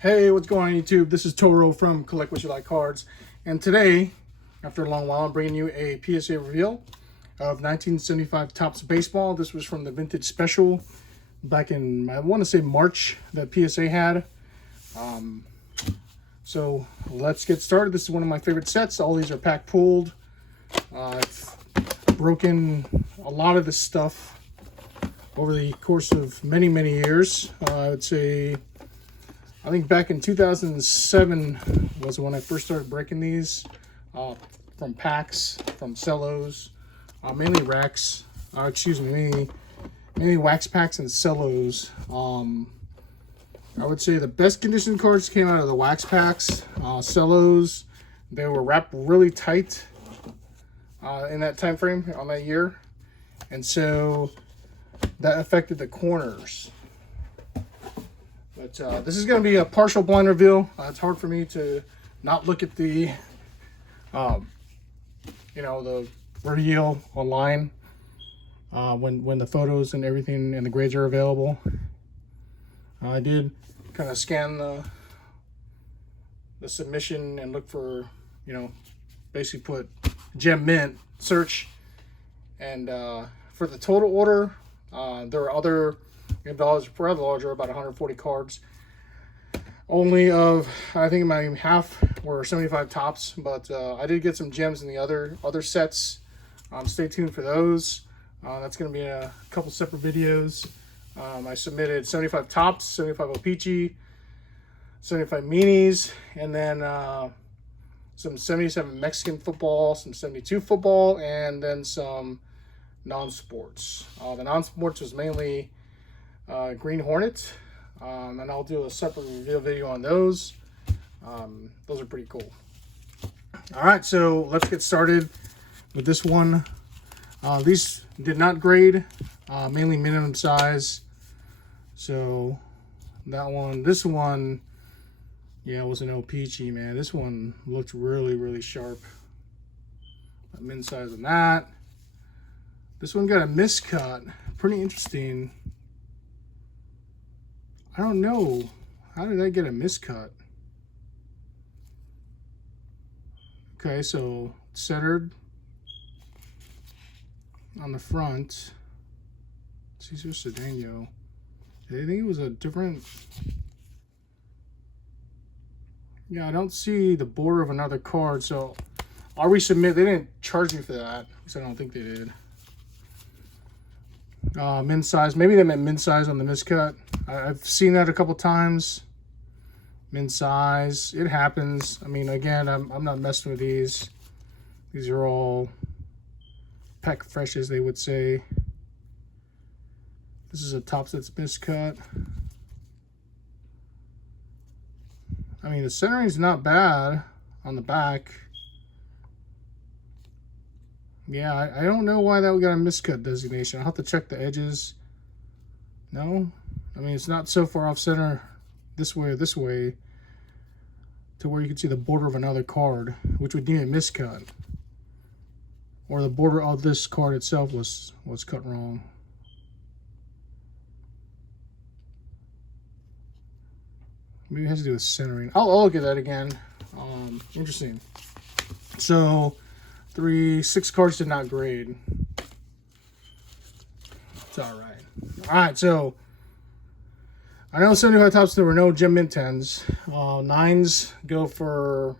Hey, what's going on YouTube? This is Toro from Collect What You Like Cards. And today, after a long while, I'm bringing you a PSA reveal of 1975 Topps Baseball. This was from the Vintage Special back in, I want to say March, that PSA had. So let's get started. This is one of my favorite sets. All these are pack pulled. I've broken a lot of this stuff over the course of many years. I would say, I think back in 2007 was when I first started breaking these from packs, from cellos, mainly racks. Mainly wax packs and cellos. I would say the best condition cards came out of the wax packs. Cellos, they were wrapped really tight in that time frame on that year, and so that affected the corners. But this is going to be a partial blind reveal. It's hard for me to not look at the, the reveal online when the photos and everything and the grades are available. I did kind of scan the submission and look for, basically put gem mint search, and for the total order, there are other dollars per other larger, about 140 cards. Only of, I think my half were 75 Topps, but I did get some gems in the other sets. Stay tuned for those. That's going to be a couple separate videos. I submitted 75 Topps, 75 O-Pee-Chee, 75 Minis, and then some 77 Mexican football, some 72 football, and then some non-sports. The non-sports was mainly Green Hornet, and I'll do a separate reveal video on those. Those are pretty cool. All right, so let's get started with this one. These did not grade, mainly minimum size. So that one, this one, yeah, it was an O-Pee-Chee, man. This one looked really sharp. Min size on that. This one got a miscut. Pretty interesting. I don't know. How did I get a miscut? Okay, so centered on the front. Cesar Cedeno. Did I think it was a different? Yeah, I don't see the border of another card, so I'll resubmit. They didn't charge me for that, because I don't think they did. Min size, maybe they meant min size on the miscut. I've seen that a couple times. Min size, it happens. I mean, again, I'm not messing with these. These are all peck fresh, as they would say. This is a Topps that's miscut. I mean, the centering's not bad on the back. Yeah, I don't know why that got a miscut designation. I'll have to check the edges. No? I mean, it's not so far off center this way or this way to where you can see the border of another card, which would need a miscut. Or the border of this card itself was cut wrong. Maybe it has to do with centering. I'll look at that again. Interesting. So 6 cards did not grade. It's all right. All right, so I know 75 Topps, there were no gem mint 10s. 9s go for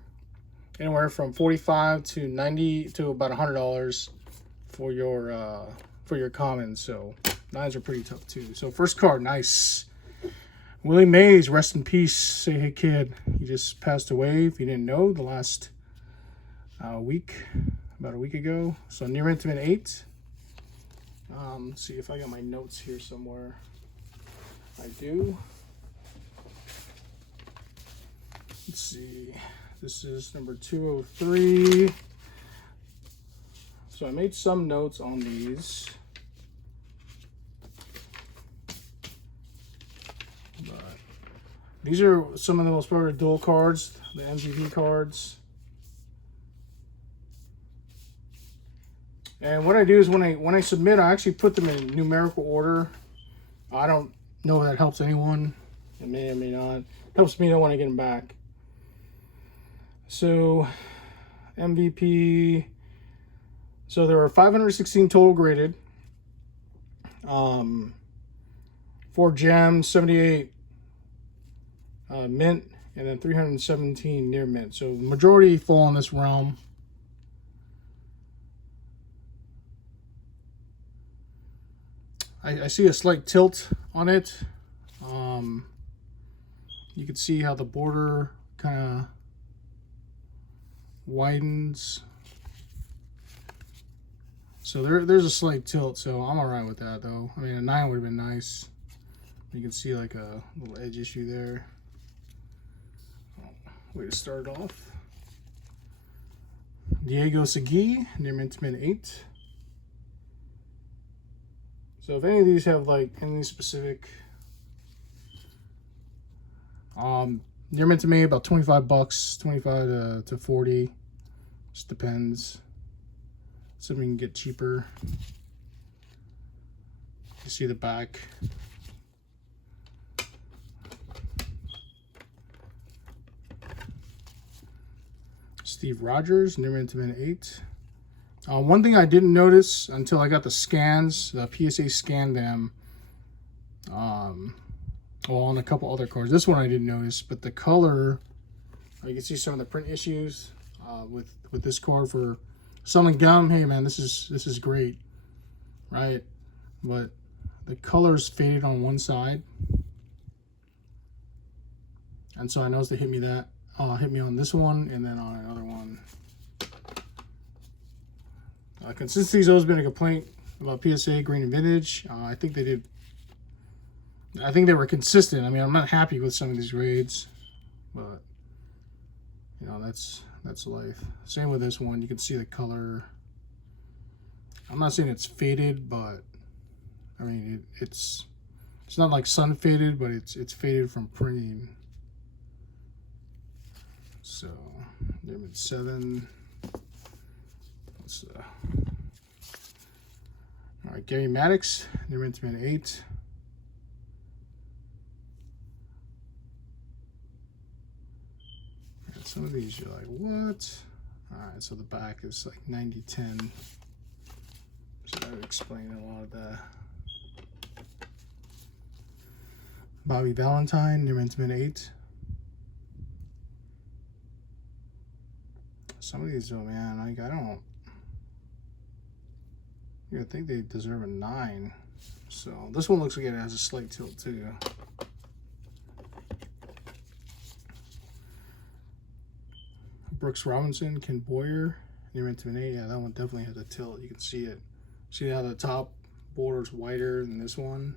anywhere from $45 to $90 to about $100 for your commons. So 9s are pretty tough too. So first card, nice. Willie Mays, rest in peace. Say hey kid, he just passed away. If you didn't know, the last week, about a week ago. So near intimate 8. Let's see if I got my notes here somewhere. I do. Let's see. This is number 203. So I made some notes on these. But these are some of the most popular dual cards, the MVP cards. And what I do is when I submit, I actually put them in numerical order. I don't know if that helps anyone. It may or may not. Helps me know when I get them back. So MVP. So there are 516 total graded. 4 gems, 78 mint, and then 317 near mint. So the majority fall in this realm. I see a slight tilt on it. You can see how the border kind of widens. So there's a slight tilt, so I'm alright with that though. I mean, a 9 would have been nice. You can see like a little edge issue there. Way to start off. Diego Segui, near mint to mint 8. So if any of these have like any specific, near mint to me about 25 bucks, 25 to 40. Just depends. Something you can get cheaper. You see the back. Steve Rogers, near mint to mint 8. One thing I didn't notice until I got the scans, the PSA scanned them, well, on a couple other cards. This one I didn't notice, but the color, you can see some of the print issues with this card. For selling gum, hey man, this is great, right? But the color's faded on one side, and so I noticed they hit me on this one and then on another one. Consistency's always been a complaint about PSA green and vintage. I think they were consistent. I mean, I'm not happy with some of these grades, but you know, that's life. Same with this one. You can see the color. I'm not saying it's faded, but I mean it's not like sun faded, but it's faded from printing. So they're at 7. All right, Gary Maddox, near mint to mint 8. And some of these you're like, what? All right, so the back is like 90-10. So that would explain a lot of that. Bobby Valentine, near mint to mint 8. Some of these though, man, like I don't. I think they deserve a 9. So this one looks like it has a slight tilt too. Brooks Robinson, Ken Boyer, near mint to mint 8. Yeah, that one definitely has a tilt. You can see it. See how the top border's wider than this one.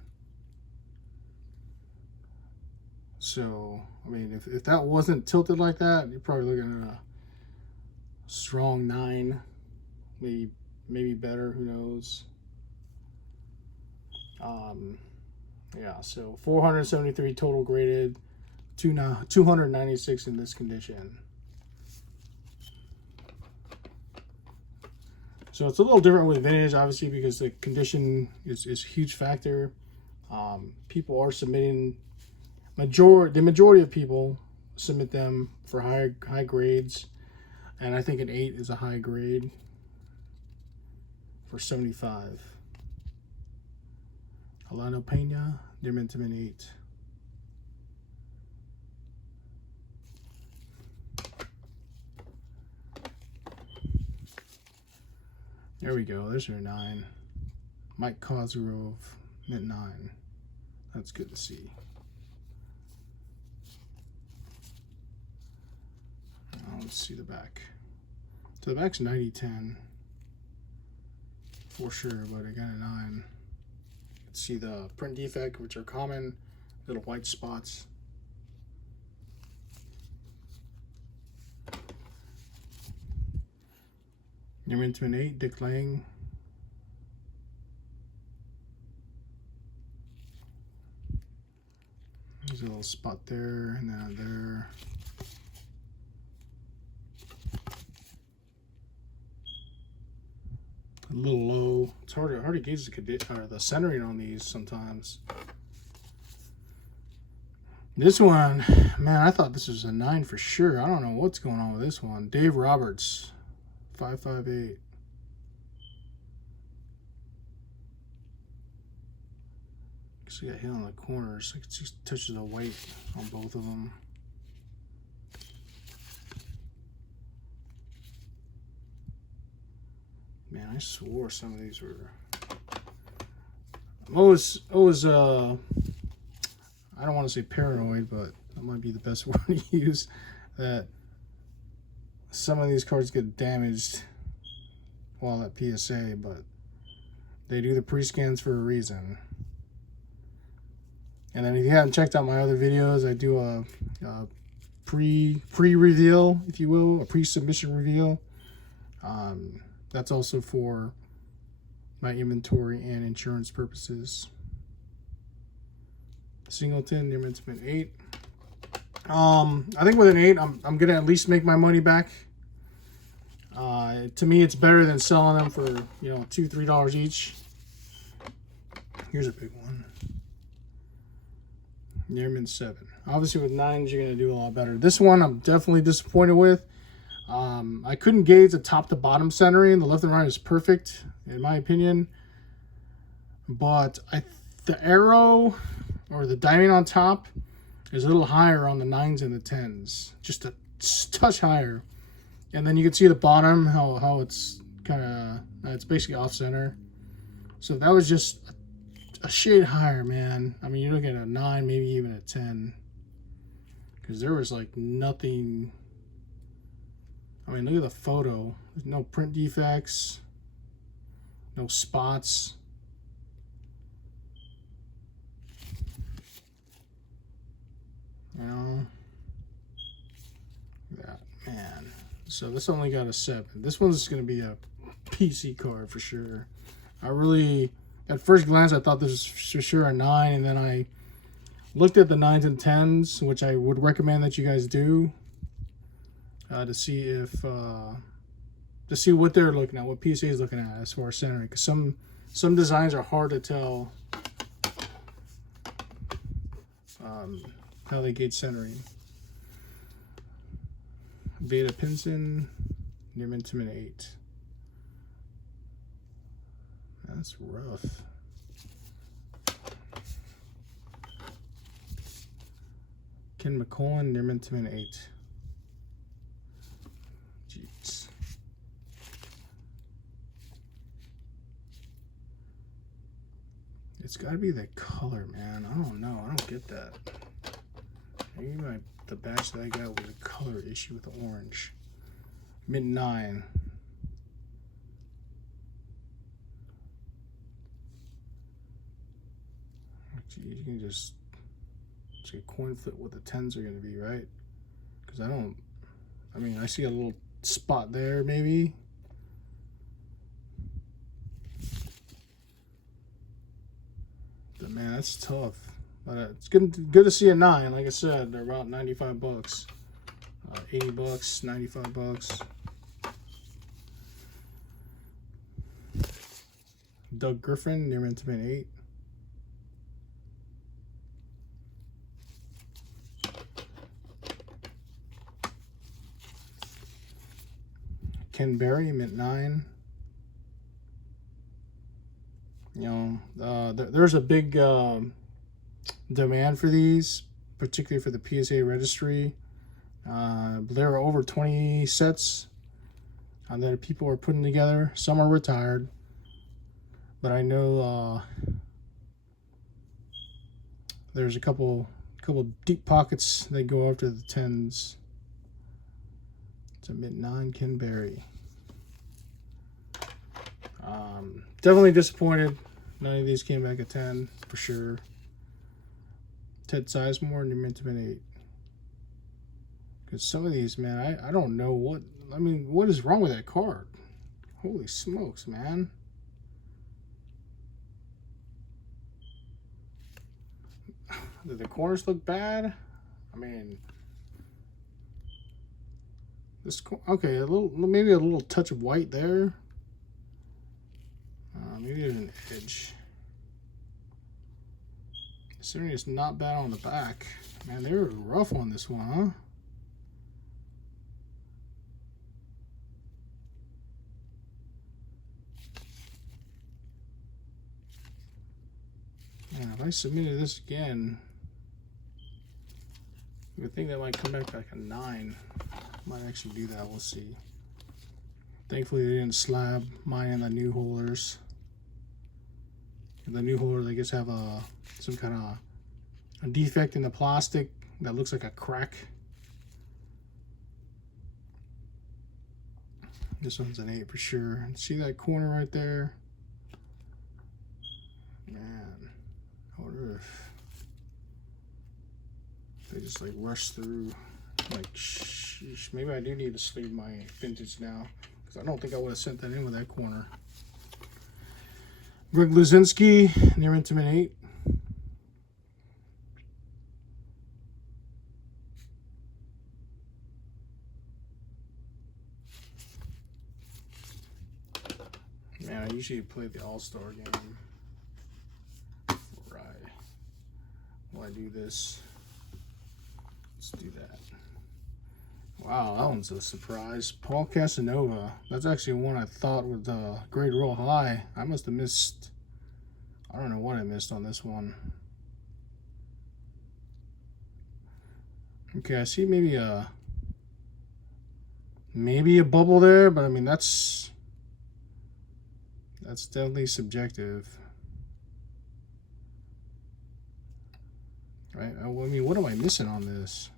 So I mean, if that wasn't tilted like that, you're probably looking at a strong 9, maybe better, who knows. Yeah, so 473 total graded, 296 in this condition. So it's a little different with vintage, obviously, because the condition is a huge factor. People are submitting, the majority of people submit them for high grades, and I think an 8 is a high grade for 75. Alano Pena, near mint to mint 8. There we go. There's your 9. Mike Kozarov, mint 9. That's good to see. Let's see the back. So the back's 90-10 for sure, but I got a 9. You can see the print defect, which are common, little white spots. You're into an 8, Dick Lang. There's a little spot there and then there. A little low. It's hard to gauge the centering on these sometimes. This one, man, I thought this was a 9 for sure. I don't know what's going on with this one. Dave Roberts, 558. He got hit on the corners. I can see touches of white on both of them. Man, I swore some of these were. I'm always I don't want to say paranoid, but that might be the best word to use. That some of these cards get damaged while at PSA, but they do the pre-scans for a reason. And then if you haven't checked out my other videos, I do a pre-reveal, if you will, a pre-submission reveal. That's also for my inventory and insurance purposes. Singleton, near mint to mint 8. I think with an 8, I'm gonna at least make my money back. To me, it's better than selling them for, you know, $2, $3 each. Here's a big one. Near mint 7. Obviously, with 9s, you're gonna do a lot better. This one, I'm definitely disappointed with. I couldn't gauge the top to bottom centering. The left and right is perfect, in my opinion. But the arrow or the diamond on top is a little higher on the 9s and the 10s. Just a touch higher. And then you can see the bottom, how it's kind of, it's basically off center. So that was just a shade higher, man. I mean, you're looking at a 9, maybe even a 10. Because there was like nothing. I mean, look at the photo. There's no print defects, no spots. You know, that, man. So this only got a 7. This one's going to be a PC card for sure. I really, at first glance, I thought this was for sure a 9, and then I looked at the 9s and 10s, which I would recommend that you guys do. To see if to see what they're looking at, what PSA is looking at as far as centering, because some designs are hard to tell how they gauge centering. Beta Pinson, near mint to mint 8. That's rough. Ken McCollin, near mint to mint 8. Jeez. It's got to be the color, man. I don't know. I don't get that. Maybe the batch that I got was a color issue with the orange. Mint 9. You can just a coin flip what the 10s are going to be, right? Because I mean, I see a little spot there, maybe. But man, that's tough. But it's good to see a 9. Like I said, they're about 95 bucks, 80 bucks, 95 bucks. Doug Griffin, near mint to mint 8. Ken Berry, mint 9. You know, there's a big demand for these, particularly for the PSA registry. There are over 20 sets that people are putting together. Some are retired, but I know there's a couple deep pockets that go after the 10s. It's a mint 9 Ken Berry. Definitely disappointed. None of these came back at 10 for sure. Ted Sizemore, near mint to mint 8. Because some of these, man, I don't know what. I mean, what is wrong with that card? Holy smokes, man. Did the corners look bad? I mean, this, okay, maybe a little touch of white there. Maybe there's an edge. Considering it's not bad on the back. Man, they were rough on this one, huh? Man, if I submitted this again, I would think that might come back like a 9. Might actually do that. We'll see. Thankfully, they didn't slab mine in the new holders. In the new holders, I guess, have some kind of a defect in the plastic that looks like a crack. This one's an 8 for sure. See that corner right there? Man, I wonder if they just like rush through. Like, sheesh, maybe I do need to sleeve my vintage now, because I don't think I would have sent that in with that corner. Greg Luzinski, near intimate 8. Man, I usually play the All-Star game before I do this. Let's do that. Wow, that one's a surprise. Paul Casanova. That's actually one I thought would grade real high. I must have missed. I don't know what I missed on this one. Okay, I see maybe a bubble there, but I mean that's definitely subjective. Right? I mean, what am I missing on this?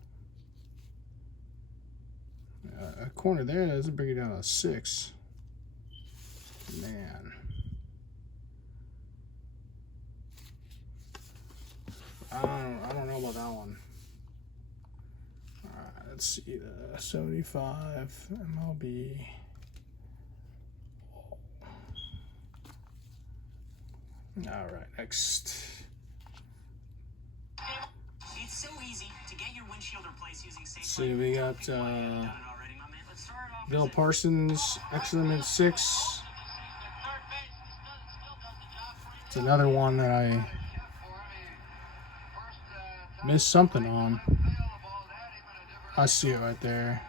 A corner there doesn't bring it down to 6. Man. I don't know about that one. Alright, let's see the 75 MLB. Alright, next. It's so easy to get your windshield replaced using safe. So we got Bill Parsons, Excellent 6. It's another one that I missed something on. I see it right there.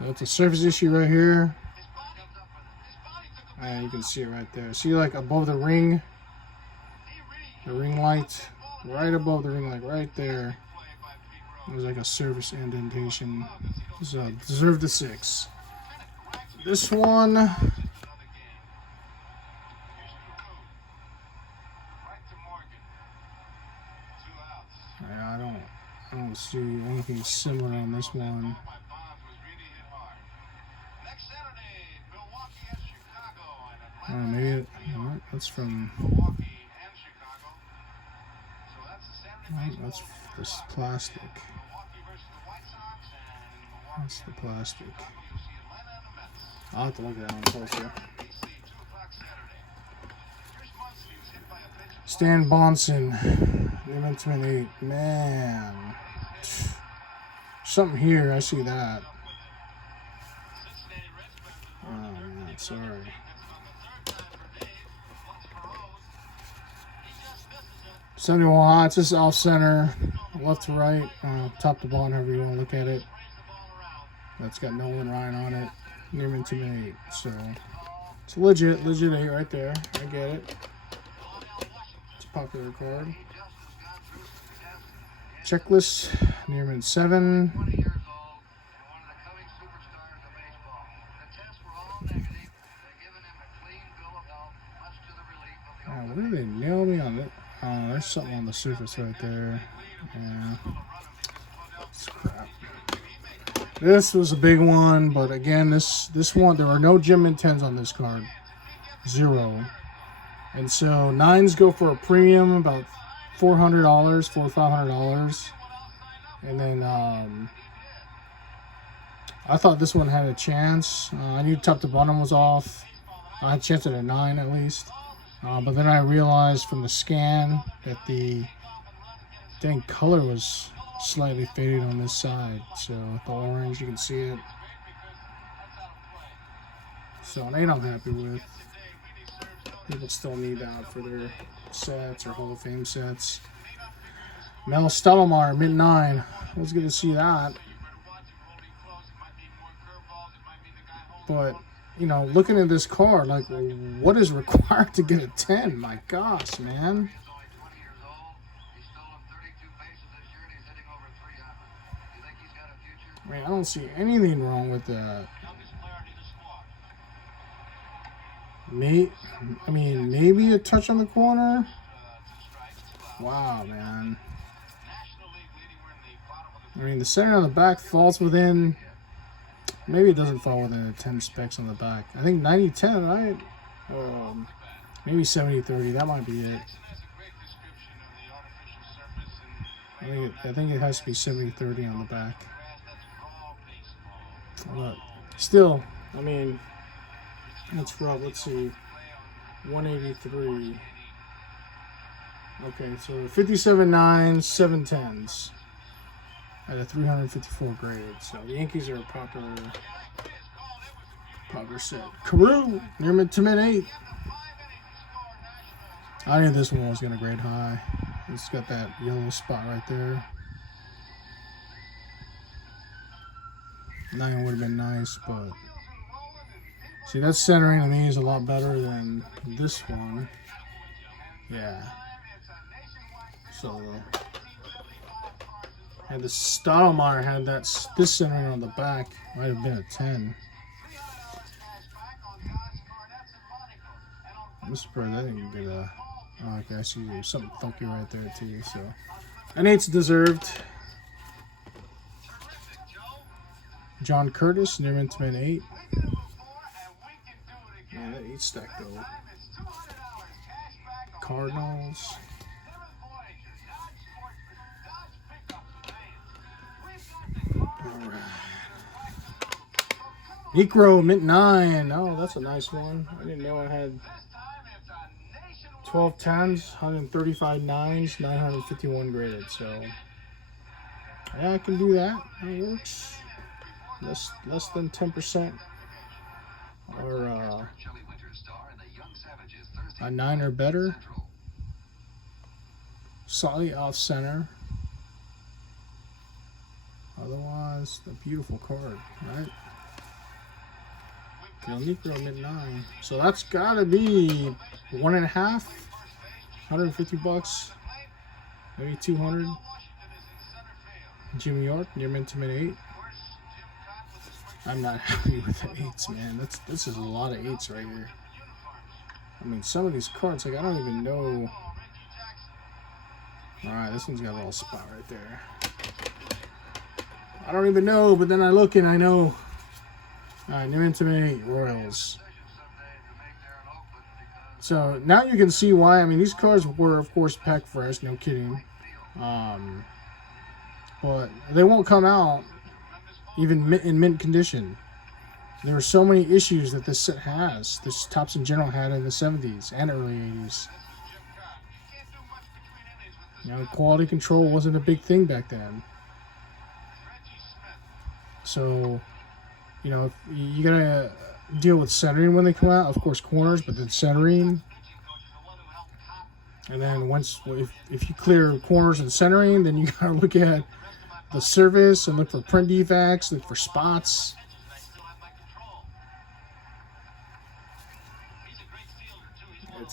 So it's a surface issue right here. And you can see it right there. See, like above the ring light, right above the ring light, right there. There's like a surface indentation. So deserved a 6. This one, yeah, I don't see anything similar on this one. Maybe that's from. That's this plastic. That's the plastic. I'll have to look at that one closer. Stan Bonson, New Intimate 8. Man. Something here, I see that. Oh, man, sorry. So anyway, it's just off center, left to right, top to bottom, however you want to look at it. That's got Nolan Ryan on it. Near Intimate 8. So it's legit 8 right there. I get it. It's a popular card. Checklist, Nearman 7. Where did they nail me on it? Oh, there's something on the surface right there. Yeah. It's crap. This was a big one, but again, this one, there are no Gem Mint 10s on this card. 0. And so 9s go for a premium, about $400, $400 or $500. And then I thought this one had a chance. I knew top to bottom was off. I had a chance at a 9 at least. But then I realized from the scan that the dang color was slightly faded on this side. So the orange, you can see it. So an 8 I'm happy with. People still need that for their sets or Hall of Fame sets. Mel Stottlemyre, mint 9. It was good to see that. But, you know, looking at this card, like, what is required to get a 10? My gosh, man. I mean, I don't see anything wrong with that. Maybe a touch on the corner. Wow, man. I mean, the center on the back falls within. Maybe it doesn't fall within the 10 specs on the back. I think 90-10, right? Maybe 70-30. That might be it. I think it has to be 70-30 on the back. But still, I mean, that's rough. Let's see. 183. Okay, so 57 9s, 7 10s at a 354 grade. So the Yankees are a proper set. Carew, near mid to mid 8. I knew this one was going to grade high. It's got that yellow spot right there. 9 would have been nice, but see, that centering to me is a lot better than this one. Yeah. So, and the Stottlemyre had this centering on the back. Might have been a 10. I'm surprised I didn't get a. Oh, okay, I see there's something funky right there too. So, an 8's deserved. John Curtis, near mint to mint 8. Man, that 8 stack though. Cardinals. Alright. Necro, mint 9. Oh, that's a nice one. I didn't know I had 12 10s, 135 9s, 951 graded. So, yeah, I can do that. That works. Less than 10%. Or a 9 or better. Slightly off center. Otherwise, a beautiful card, right? Necro mid 9. So that's gotta be 1.5, 150 bucks, maybe 200. Jimmy York, near mint to mid 8. I'm not happy with the 8s, man. This is a lot of 8s right here. I mean, some of these cards, like, I don't even know. Alright, this one's got a little spot right there. I don't even know, but then I look and I know. Alright, near mint to mid 8, Royals. So, now you can see why. I mean, these cards were, of course, packed fresh, no kidding. But they won't come out even in mint condition. There are so many issues that this set has. This Topps in general had in the 70s and early 80s. You know, quality control wasn't a big thing back then. So, you know, you gotta deal with centering when they come out. Of course, corners, but then centering. And then if you clear corners and centering, then you gotta look at the surface and look for print defects, look for spots.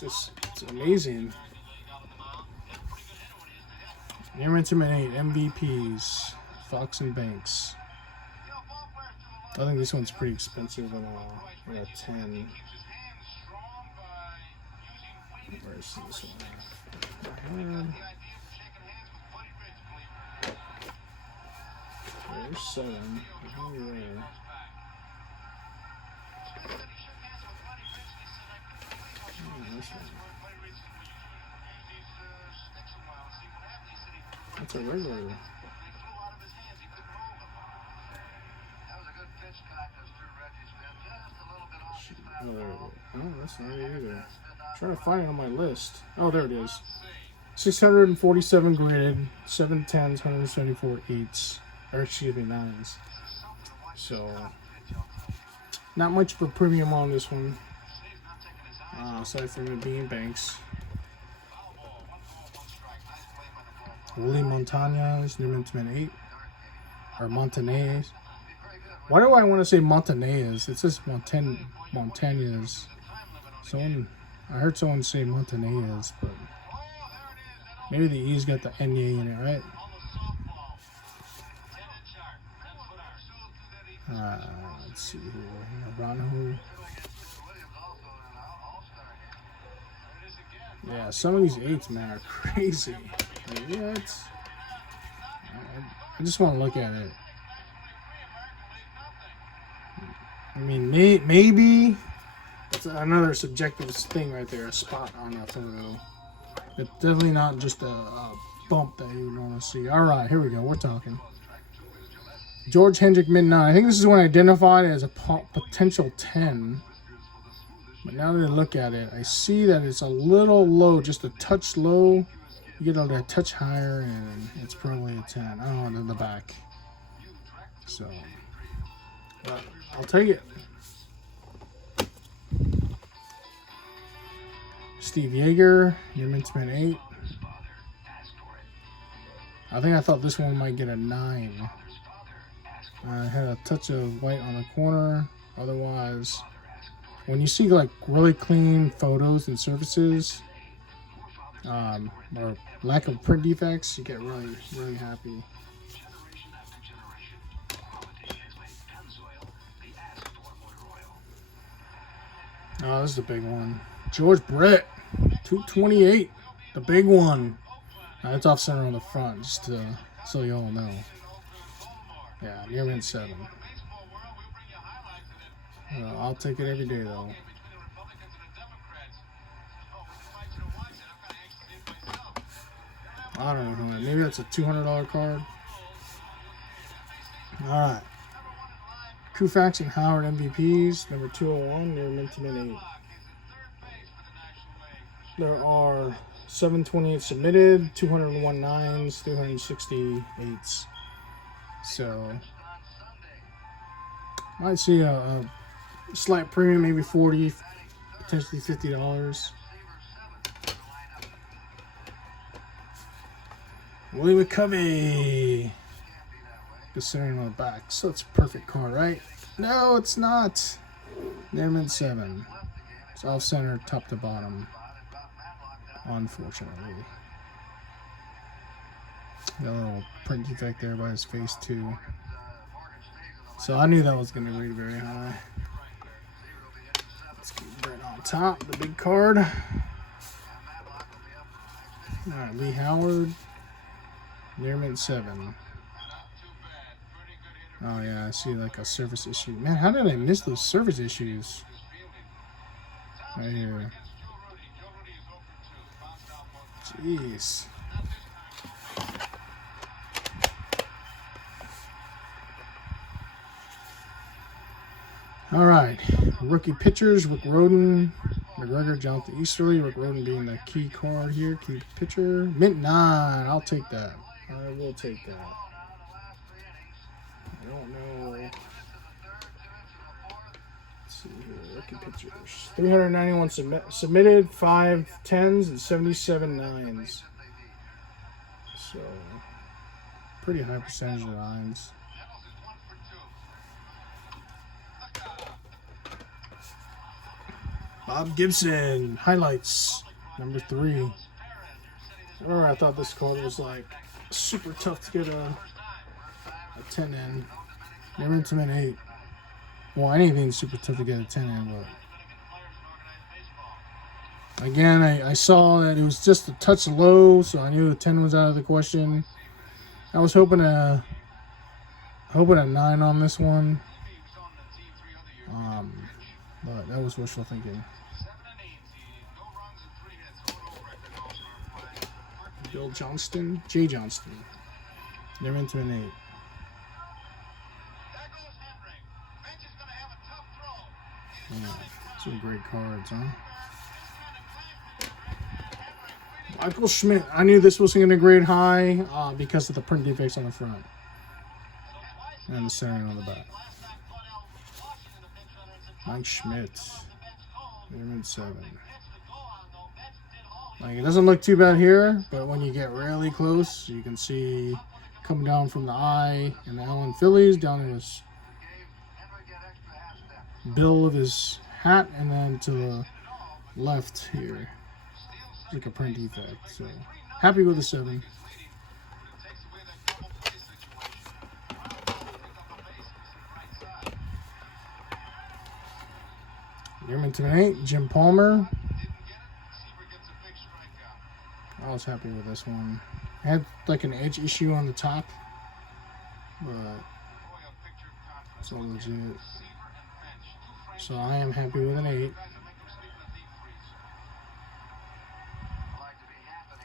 It's amazing. Near mint to mint 8, MVPs, Fox and Banks. I think this one's pretty expensive on a 10. Where's this one? There's 7. That's a regular. Oh, that's not it either. I'm trying to find it on my list. Oh, there it is. 647 graded, 7 10s, 174 8s. Or excuse me, 9s. So, not much of a premium on this one. Aside from it being Banks. Willie Montañez, New Mint 8. Or Montañez. Why do I want to say Montañez? It says Montañez. I heard someone say Montañez, but maybe the E's got the N-A in it, right? Let's see here. Naranjo. Yeah, some of these 8s, man, are crazy. Like, yeah, I just want to look at it. I mean, maybe it's another subjective thing right there, a spot on a photo. It's definitely not just a bump that you would normally see. All right, here we go. We're talking. George Hendrick Mint 9. I think this is one identified as a potential 10. But now that I look at it, I see that it's a little low, just a touch low. You get a touch higher, and it's probably a 10. I don't know, in the back. So, but I'll take it. Steve Yeager, New Mint 8. I thought this one might get a 9. I had a touch of white on the corner. Otherwise, when you see like really clean photos and surfaces, or lack of print defects, you get really, really happy. Oh, this is a big one. George Brett, 228, the big one. It's off center on the front, just so you all know. Yeah, near Mint 7. I'll take it every day, though. I don't know. Maybe that's a $200 card. All right. Koufax and Howard MVPs, number 201, near Mint 8. There are 728 submitted, 201 9s, 368s. So, I'd see a slight premium, maybe $40, potentially $50. Willie McCovey. Considering on the back. So it's a perfect card, right? No, it's not. Near Mint 7. It's off center, top to bottom. Unfortunately. Got a little print defect there by his face, too. So I knew that was going to read very high. Let's keep Brett on top, the big card. Alright, Lee Howard. Near Mint 7. Oh yeah, I see like a surface issue. Man, how did I miss those surface issues? Right here. Jeez. All right, rookie pitchers: Rick Rhoden, McGregor, Jonathan Easterly. Rick Rhoden being the key card here, key pitcher. Mint 9. I'll take that. I will take that. I don't know. Let's see here, rookie pitchers. 391 submitted, 5 10s and 77 9s. So, pretty high percentage of 9s. Bob Gibson, highlights, number 3. Remember, I thought this card was like super tough to get a 10 in. Never into Mint 8. Well, anything's super tough to get a 10 in, but again, I saw that it was just a touch low, so I knew the 10 was out of the question. I was hoping a 9 on this one, but that was wishful thinking. Bill Johnston, Jay Johnston. Never into an 8. Yeah, some great cards, huh? Michael Schmidt. I knew this wasn't going to grade high because of the print defects on the front and the centering on the back. Mike Schmidt. Near Mint 7. Like, it doesn't look too bad here, but when you get really close, you can see coming down from the eye and the L in Phillies down in his bill of his hat, and then to the left here, it's like a print defect. So happy with the 7. Yearman to an 8, Jim Palmer. I was happy with this one. I had like an edge issue on the top, but it's all legit. So I am happy with an 8.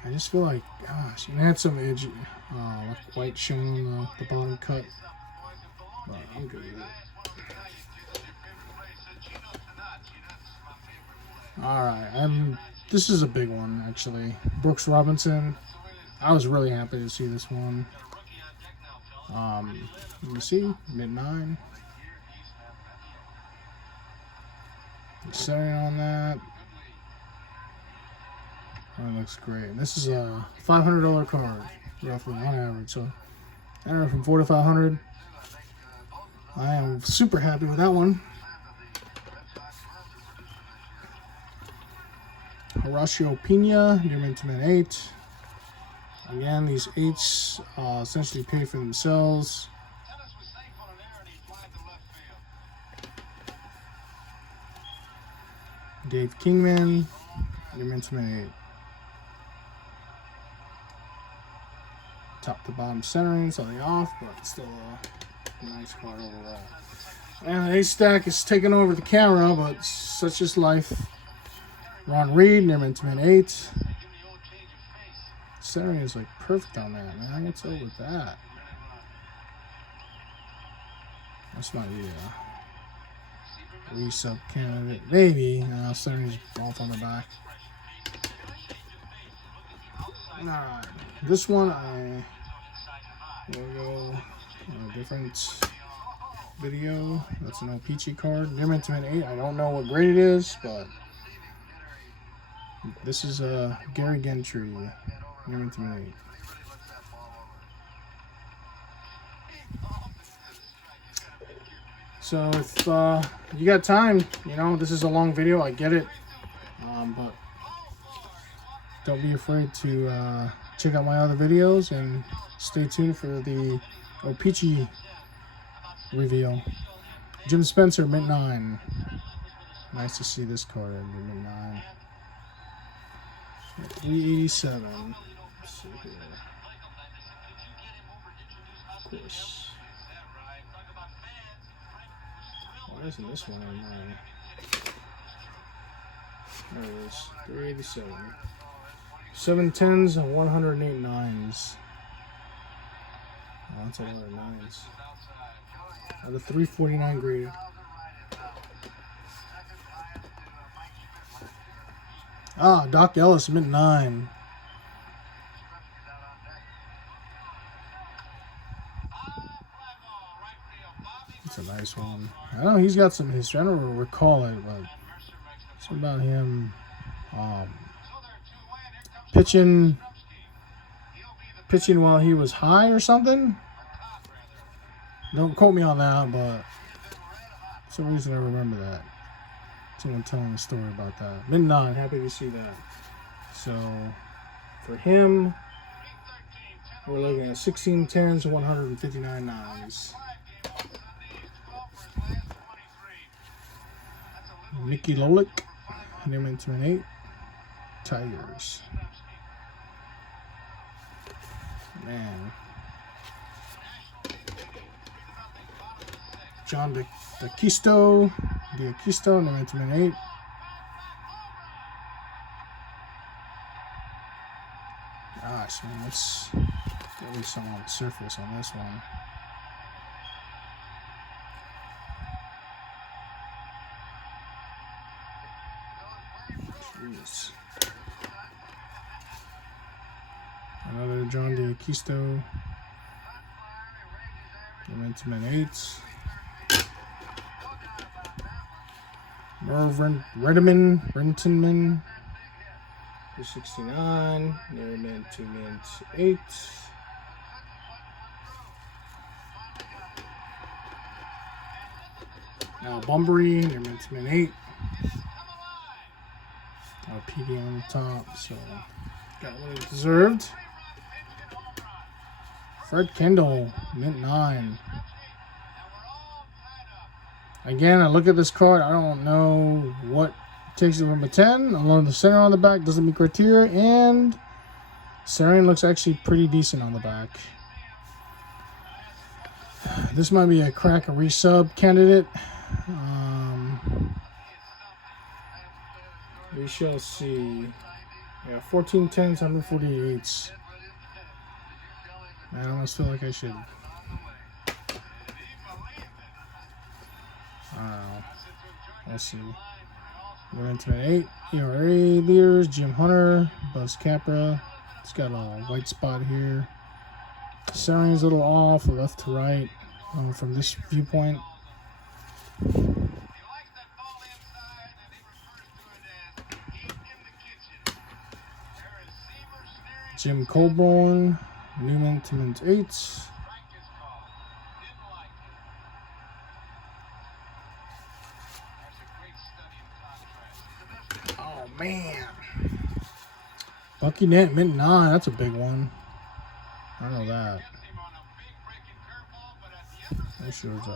I just feel like, gosh, it had some edge, like white showing on the bottom cut, but I'm good with it. All right, this is a big one actually. Brooks Robinson. I was really happy to see this one. Let me see, mid-9. Setting on that. That looks great. This is a $500 card, roughly on average. So, anywhere from $400 to $500. I am super happy with that one. Horacio Pena, Yearman to an 8. Again, these 8s essentially pay for themselves. Dave Kingman, Yearman to an 8. Top to bottom centering, slightly off, but still a nice card overall. And the 8 stack is taking over the camera, but such is life. Ron Reed, Yearman to an 8. Centering is like perfect on that, man. What's up with that? That's not a resub candidate. Maybe. Centering is off on the back. Alright. This one I will go on a different video. That's an O-Pee-Chee card. Yearman to an 8. I don't know what grade it is, but this is Gary Gentry. Yearman to an 8. So if you got time, you know, this is a long video, I get it, but don't be afraid to check out my other videos and stay tuned for the O-Pee-Chee reveal. Jim Spencer, mint 9. Nice to see this card at mint 9. 387. Let's see here. Of course. Why isn't this one in mine? There it is. 387. 7 10s and 108 9s. Oh, that's a lot of 9s. Out of 349 graded. Doc Ellis, mint 9. That's a nice one. I know he's got some history. I don't recall it, but it's about him pitching while he was high or something. Don't quote me on that, but for some reason I remember that. Someone telling a story about that. Mint 9, happy to see that. So for him, we're looking at 16 10s and 159 9s. Mickey Lolick, Yearman to an 8. Tigers. Man. John D'Aquisto, Yearman to an 8. Gosh, man, let's get me some on the surface on this one. Jeez. Another John D'Aquisto. Yearman to an 8. Merv Rentenman, 269, no mint, 2 mint, 8. Now Bunbury, no mint, mint, 8. PD on the top, so got what it deserved. Fred Kendall, mint 9. Again, I look at this card, I don't know what takes it from a 10. Along the center on the back doesn't meet criteria, and Sarian looks actually pretty decent on the back. This might be a crack a resub candidate. We shall see. Yeah, 14 10s, 148s. I almost feel like I should. Let's see. We're into an 8. ERA leaders, Jim Hunter, Buzz Capra. It's got a white spot here. Sarian's a little off, left to right from this viewpoint. Jim Colborn, Newman to mint 8. Oh man, Bucky Dent mint 9. That's a big one. I know that. This was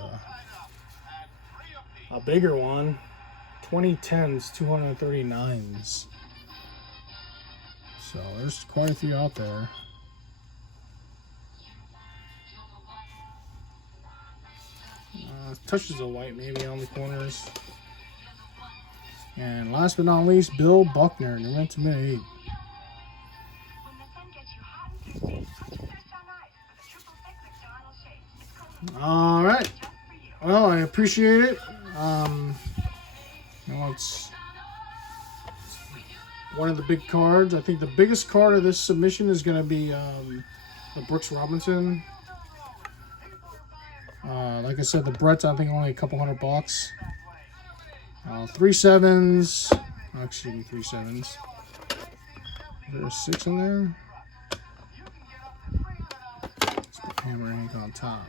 a bigger one. 2010s, 239s. So there's quite a few out there. Touches of white maybe on the corners. And last but not least, Bill Buckner, no mint to mint 8. All right. Well, I appreciate it. You know, it's one of the big cards. I think the biggest card of this submission is going to be the Brooks Robinson. Like I said, the Brett's I think only a couple $100. 3 7s. Actually, 3 7s. Is there a 6 in there? Let's put hammer ink on top.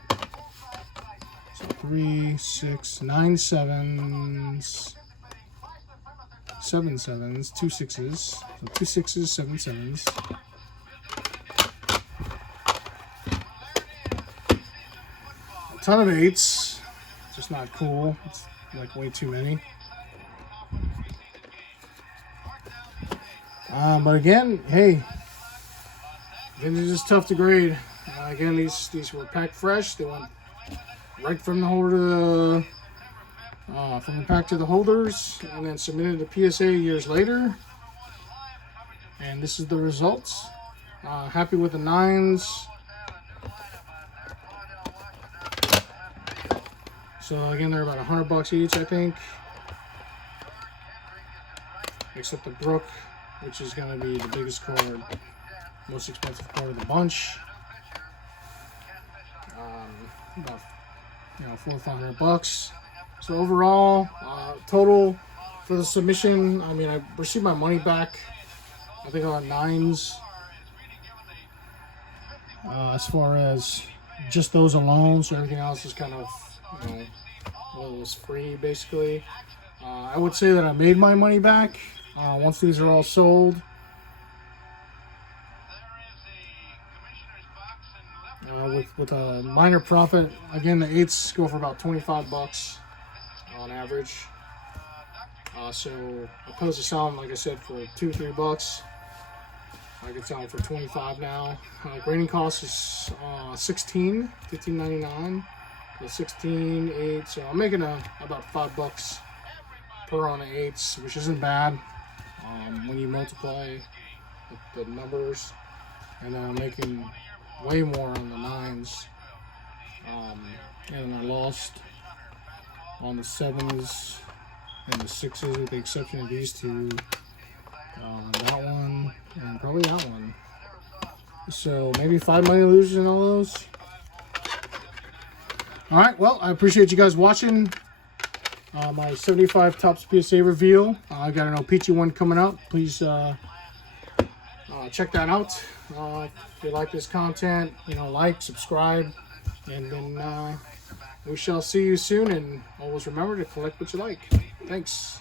So 3, 6, 9 7s. 7 7s, 2 6s. So 2 6s, 7 7s. A ton of 8s. Just not cool. It's like way too many. But again, hey, vintage is tough to grade. Again, these were packed fresh. They went right from the holder to the from the pack to the holders, and then submitted to PSA years later. And this is the results. Happy with the 9s. So again, they're about $100 each, I think. Except the Brook, which is going to be the biggest card, most expensive card of the bunch. About $400 or $500. So overall, total for the submission, I mean, I received my money back. I think on 9s. As far as just those alone, so everything else is kind of, well, it was free basically. I would say that I made my money back once these are all sold. With a minor profit. Again, the 8s go for about $25 on average. So opposed to selling, like I said, for $2 or $3, I can sell them for 25 now. Grading cost is $15.99. So 16, 8. So I'm making about $5 per on the 8s, which isn't bad when you multiply the numbers. And then I'm making way more on the 9s. And I lost on the 7s and the 6s, with the exception of these two. That one and probably that one. So maybe 5 money losers in all those. Alright, well, I appreciate you guys watching my 75 Topps PSA reveal. I got an O-Pee-Chee one coming up. Please check that out. If you like this content, like, subscribe, and then we shall see you soon. And always remember to collect what you like. Thanks.